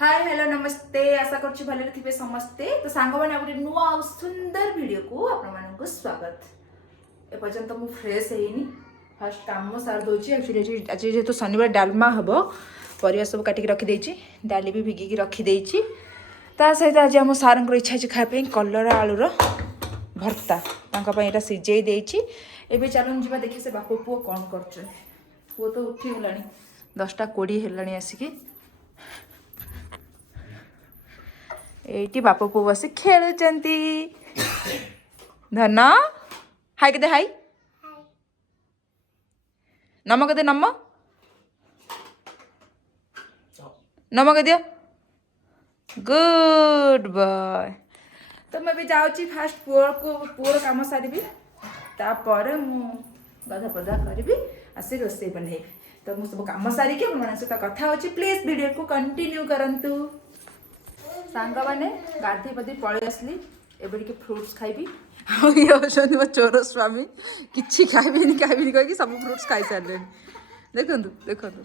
Hi hello नमस्ते आशा करछि भले थिबे समस्ते तो सांग माने आ नुआ आ सुंदर वीडियो को आपण मानक स्वागत। ए पर्यंत मु फ्रेश हेनी फर्स्ट काम सार दोची एक्चुअली आज जेहेतु शनिवार डालमा हबो परिया सब काटिक रखी देछि डाली भी भिगी रखी देछि ता सहित आज हम सार इच्छा अछि खाय पे कलरा आलूर भर्ता तांका पय एटा सिजेई देछि। एबे चलन जिबा देखि से बापू पुओ कोन करछ पुओ तो उठी गलानी 10:20 हेलानी आसिकी एटी बाप पु बस खेलुचंती धन हाय के दे हाय नम के दे नम नम के दियो गुड बॉय। तो मैं भी जाऊँगी फास्ट पुअर काम सारी तापर मु गधा पधा करी आसी रोसे बनैबी तो मुझे सब कम सारिकी सहित कथा होची प्लीज वीडियो को कंटिन्यू करंतु। सांग मैंने गाधी पाधी पलि आसली एबे टिके फ्रुट्स खाइबी ये होछन मो चोर स्वामी किछि खाइबेनी कहि सब फ्रुट्स खाइ सारले देखंतु देखंतु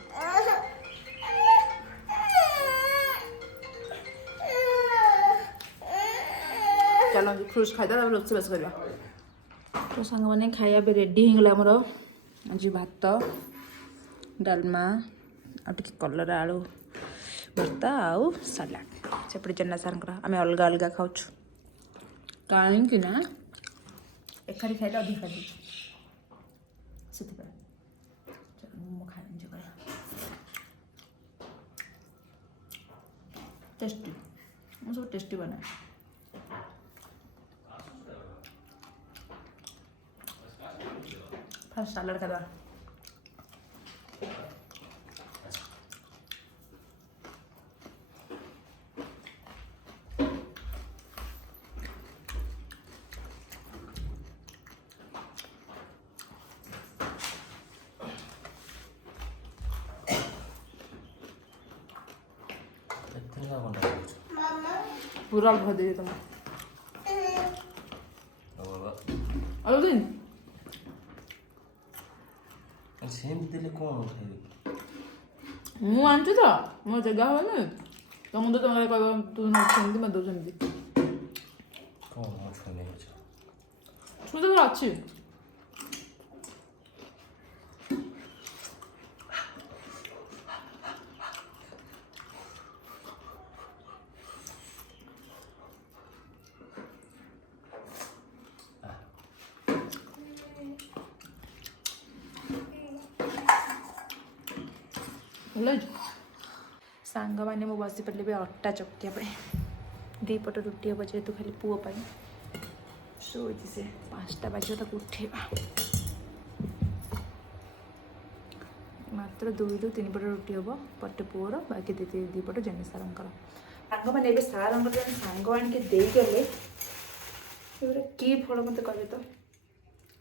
चलो फ्रुट्स खाइदा तब रोसे बस करबा। तो सांग मैंने खाइया बे रेडी हिंगला हमर आज भात डालमा आ टिके कलरा आलू भर्ता आउ सलाड सेपटे जेना सारंकर आम अलग अलग खाऊ कहीं ना एखादी खाइले अधिक खाई से टेस्टी मुझे सब टेस्टी बना फास्ट सलाड खावा पूरा भर दे तुम अरे दिन सेम दिले कौन खाइबे मु आंछु तो मो जगह होने तो मुझे तो मेरे को तू ना सेम मैं दो सेम कौन हो छने हो मुझे तो अच्छी सांग मैंने मु बसी पड़े अटा चकटिया दीपट रुटी हम जेहतु खाली पुओ शोची से 5टा बाजी तक उठेबा मात्र 2-3 पट रुटी हम पटे पुओर बाकी दीपट जेने सारंकर सांग मैंने सारंकर सांग आणिके देगले कि फल मत कहे तो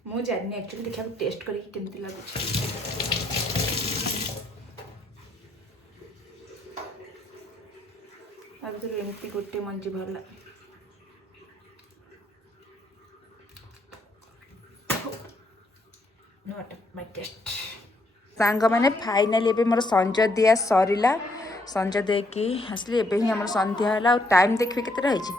मुझे जानी एक्चुअली देखा टेस्ट करके लगुच एमती गोटे मंजी भरला सांग मैंने फाइनाली एबे मोर संज दिया सरीला संज देकी आसली एबे ही हमर संध्या हला टाइम देखबे केते रहिछि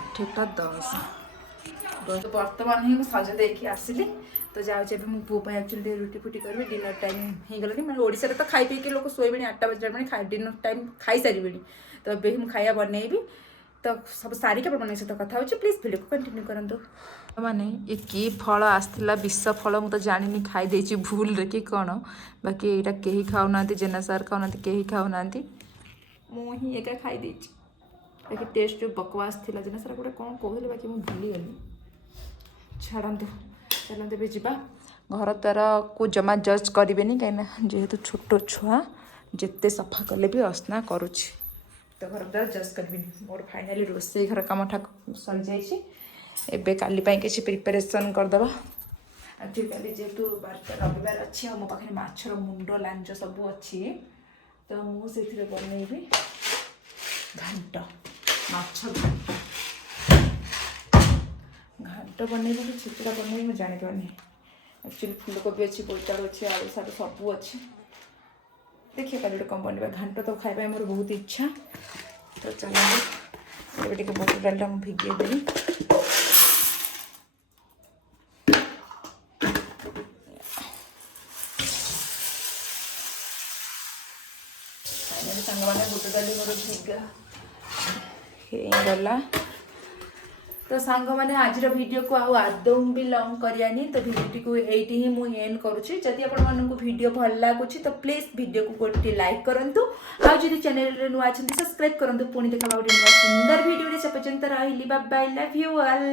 8:10 बर्तमान ही सज देकी आसली तो जाऊँ मो पुओ एक्चुअली रुटी फुटी करी डिनर टाइम हो गलानी मैं ओडिशा तो खाई पी के लोग शोबे 8टा बजे डिनर टाइम खाई सारे तो ये मुझे खाया बनैबी तो सब सारिक सहित कथा हो प्लीज वीडियो को कंटिन्यू करूँ। माने ये कि फल आसला विष फल मुझे जानी खाई भूल रे कि कौन बाकी यहाँ कहीं खाऊना जेना सार खाऊना कहीं खाऊना मुझे एका खाई बाकी टेस्ट जो बकवास थी जेना सार गोटे कौन कहले बाकी मुझे भूलीगली छाड़ू चलते भी जा घर द्वार को जमा जज करेनि कहीं जेहेतु छोट छुआ जिते सफा कले भी असना करुच्ची तो घर द्वार जज करें मोर फाइनाली रोसे घर कम ठाक सरी जाए काली किसी प्रिपेरेसन करदे एक्चुअली काली जेहेतु 12टा रविवार अच्छी मो पाखे माछर मुंड लांज सब अच्छी तो मुझे बनैबी घांट माछ घांट बनैबी कि चित्रा बनैबी मुझे जानी एक्चुअली फुलकोबी अच्छी बोईतालु अच्छी आलू सालू सब अच्छी देखिए कल कौन बनवा घांट तो खाଇବା मोर बहुत इच्छा तो चलो ये टे बुट डाल भिगे देवी सांग मैंने बुट डाली मोर भिगा गला तो सांग मैंने आज वीडियो को आदौ भी लॉन्ग करानी तो भिडियो को यही ही मुझे एंड करुच्ची जदि आपको वीडियो भल लगुच तो प्लीज वीडियो को गोटे लाइक करूँ आदि चैनल नुआ सब्सक्राइब करूँ पुणी देखा गोटे नुआ सुंदर वीडियो से पर्यंत रही bye bye love you all.